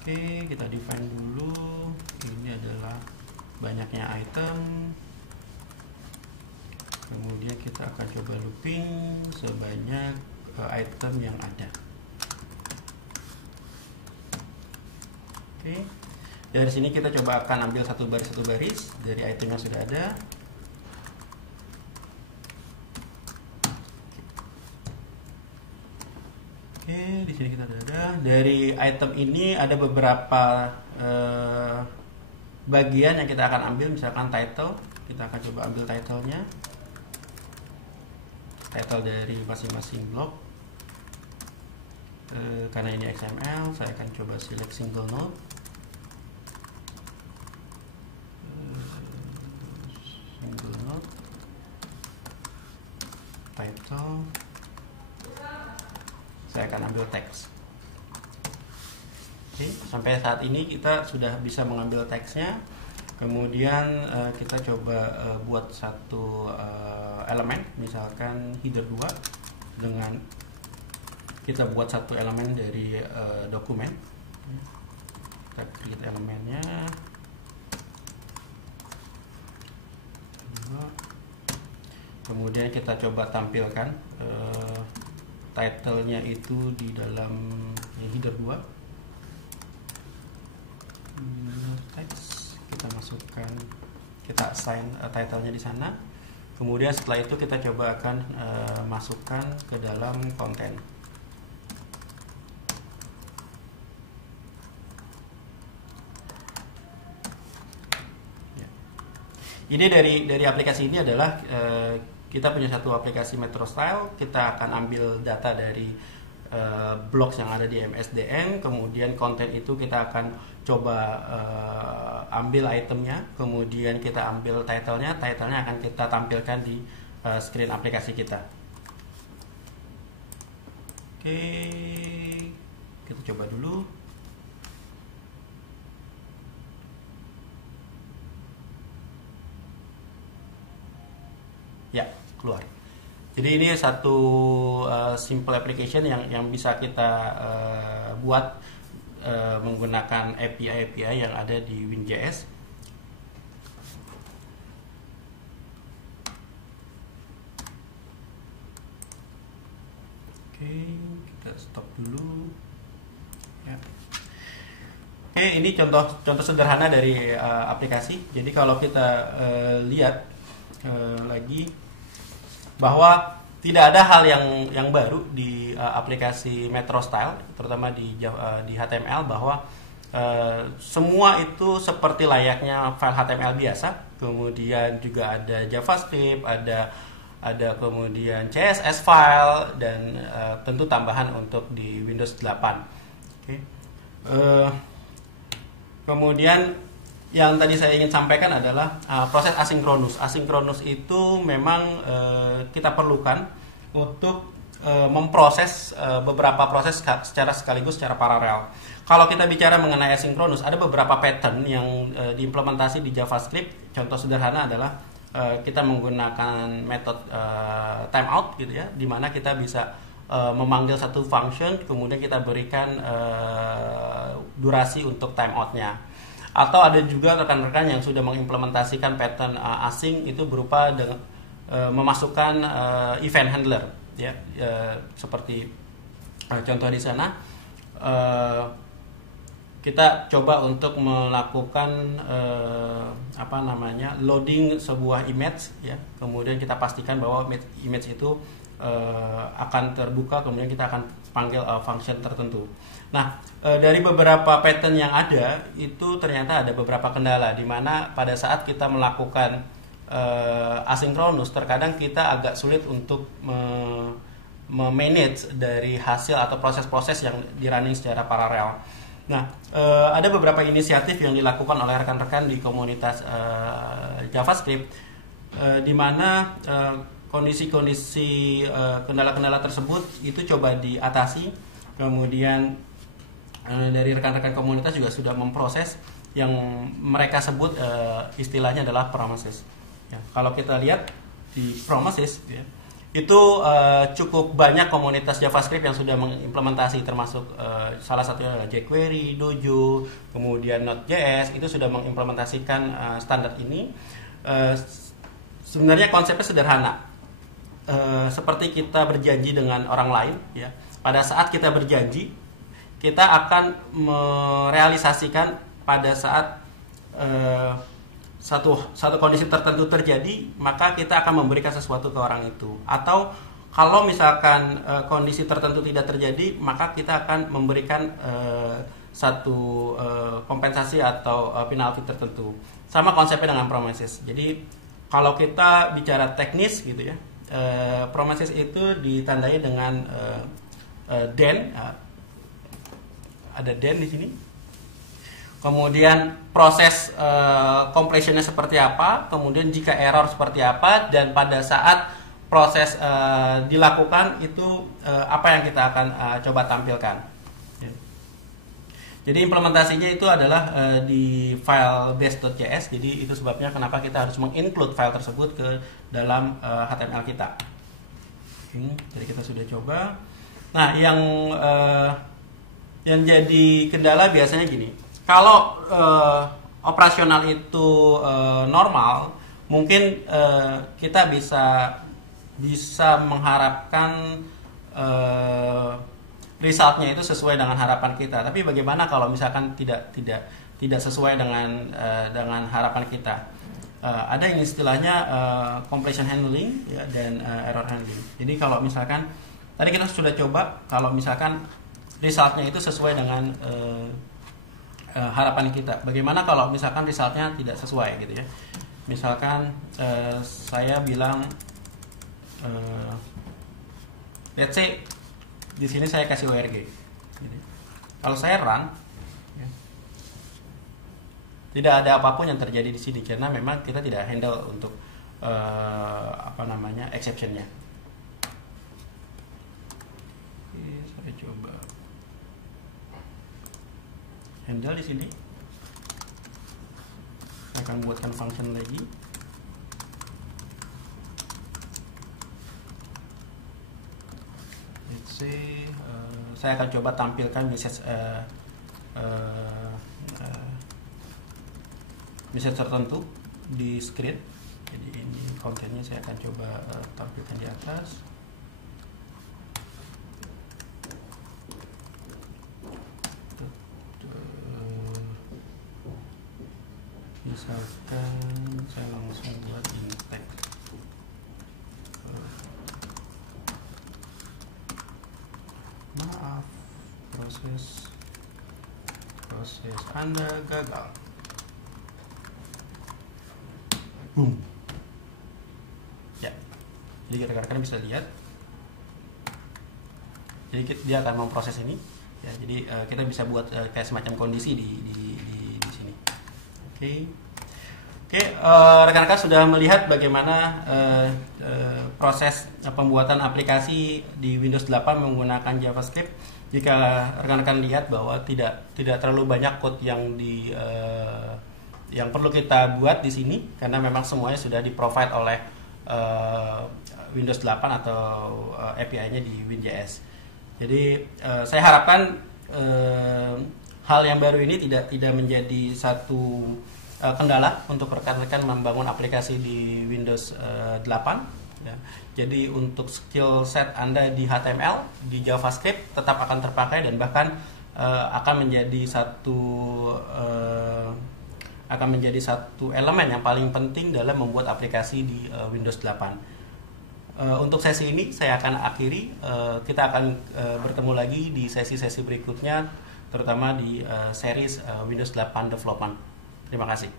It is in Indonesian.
Oke, kita define dulu. Ini adalah banyaknya item. Kemudian kita akan coba looping sebanyak item yang ada. Oke, dari sini kita coba akan ambil satu baris dari item yang sudah ada. Oke, di sini kita ada. Dari item ini ada beberapa bagian yang kita akan ambil, misalkan title. Kita akan coba ambil titlenya. Title dari masing-masing blok. Karena ini XML, saya akan coba select single node. Single node. Title. Saya akan ambil teks. Oke, sampai saat ini kita sudah bisa mengambil teksnya. Kemudian kita coba buat satu elemen, misalkan header 2 dengan kita buat satu elemen dari dokumen. Kita create elemennya. Kemudian kita coba tampilkan title-nya itu di dalam header 2. Kita masukkan, kita assign title-nya di sana. Kemudian setelah itu kita coba akan masukkan ke dalam konten. Ya. Ini dari aplikasi ini adalah kita punya satu aplikasi MetroStyle. Kita akan ambil data dari blocks yang ada di MSDN, kemudian konten itu kita akan coba ambil itemnya, kemudian kita ambil titlenya akan kita tampilkan di screen aplikasi kita. Oke, kita coba dulu. Ya, keluar. Jadi ini satu simple application yang bisa kita buat menggunakan API yang ada di WinJS. Oke, kita stop dulu. Ya. Oke, ini contoh sederhana dari aplikasi. Jadi kalau kita lihat lagi bahwa tidak ada hal yang baru di aplikasi MetroStyle, terutama di HTML, bahwa semua itu seperti layaknya file HTML biasa. Kemudian juga ada JavaScript, ada kemudian CSS file, dan tentu tambahan untuk di Windows 8. Oke. Kemudian yang tadi saya ingin sampaikan adalah proses asinkronus. Asinkronus itu memang kita perlukan untuk memproses beberapa proses secara sekaligus, secara paralel. Kalau kita bicara mengenai asinkronus, ada beberapa pattern yang diimplementasi di JavaScript. Contoh sederhana adalah kita menggunakan metode timeout, gitu ya, di mana kita bisa memanggil satu function, kemudian kita berikan durasi untuk timeoutnya. Atau ada juga rekan-rekan yang sudah mengimplementasikan pattern asing itu berupa dengan memasukkan event handler, ya, seperti contoh di sana. Kita coba untuk melakukan loading sebuah image, ya, kemudian kita pastikan bahwa image itu akan terbuka, kemudian kita akan panggil function tertentu. Nah, dari beberapa pattern yang ada itu ternyata ada beberapa kendala, di mana pada saat kita melakukan asinkronus, terkadang kita agak sulit untuk memanage dari hasil atau proses-proses yang di running secara paralel. Nah, ada beberapa inisiatif yang dilakukan oleh rekan-rekan di komunitas JavaScript, di mana kondisi-kondisi kendala-kendala tersebut itu coba diatasi. Kemudian dari rekan-rekan komunitas juga sudah memproses yang mereka sebut istilahnya adalah promises. Ya, kalau kita lihat di promises, ya, itu cukup banyak komunitas JavaScript yang sudah mengimplementasi, termasuk salah satunya adalah jQuery, Dojo, kemudian Node.js itu sudah mengimplementasikan standar ini. Sebenarnya konsepnya sederhana, seperti kita berjanji dengan orang lain, ya. Pada saat kita berjanji, kita akan merealisasikan pada saat satu kondisi tertentu terjadi, maka kita akan memberikan sesuatu ke orang itu. Atau kalau misalkan kondisi tertentu tidak terjadi, maka kita akan memberikan satu kompensasi atau penalti tertentu. Sama konsepnya dengan promises. Jadi kalau kita bicara teknis gitu ya, promises itu ditandai dengan then, ada then di sini. Kemudian proses completion-nya seperti apa, kemudian jika error seperti apa, dan pada saat proses dilakukan itu apa yang kita akan coba tampilkan. Jadi implementasinya itu adalah di file base.js. Jadi itu sebabnya kenapa kita harus menginclude file tersebut ke dalam HTML kita. Jadi kita sudah coba. Nah, yang jadi kendala biasanya gini. Kalau operasional itu normal, mungkin kita bisa mengharapkan resultnya itu sesuai dengan harapan kita. Tapi bagaimana kalau misalkan tidak sesuai dengan harapan kita? Ada yang istilahnya completion handling, ya, dan error handling. Jadi kalau misalkan tadi kita sudah coba, kalau misalkan resultnya itu sesuai dengan harapan kita. Bagaimana kalau misalkan resultnya tidak sesuai gitu ya? Misalkan saya bilang, let's say di sini saya kasih ORG. Gitu. Kalau saya run, ya, tidak ada apapun yang terjadi di sini karena memang kita tidak handle untuk exceptionnya. Oke, saya coba handle di sini. Saya akan buatkan function lagi. Let's say saya akan coba tampilkan message tertentu di screen. Jadi ini kontennya saya akan coba tampilkan di atas. Misalkan saya langsung buat intek. Maaf, proses Anda gagal. Ya, jadi rekan-rekan bisa lihat. Jadi dia akan memproses ini. Ya, jadi kita bisa buat kayak semacam kondisi di sini. Oke, rekan-rekan sudah melihat bagaimana proses pembuatan aplikasi di Windows 8 menggunakan JavaScript. Jika rekan-rekan lihat bahwa tidak terlalu banyak code yang perlu kita buat di sini karena memang semuanya sudah di-provide oleh Windows 8 atau API-nya di WinJS. Jadi saya harapkan hal yang baru ini tidak menjadi satu kendala untuk rekan-rekan membangun aplikasi di Windows 8. Ya. Jadi untuk skill set Anda di HTML, di JavaScript tetap akan terpakai dan bahkan akan menjadi satu elemen yang paling penting dalam membuat aplikasi di Windows 8. Untuk sesi ini saya akan akhiri. Kita akan bertemu lagi di sesi-sesi berikutnya, terutama di series Windows 8 Development. Terima kasih.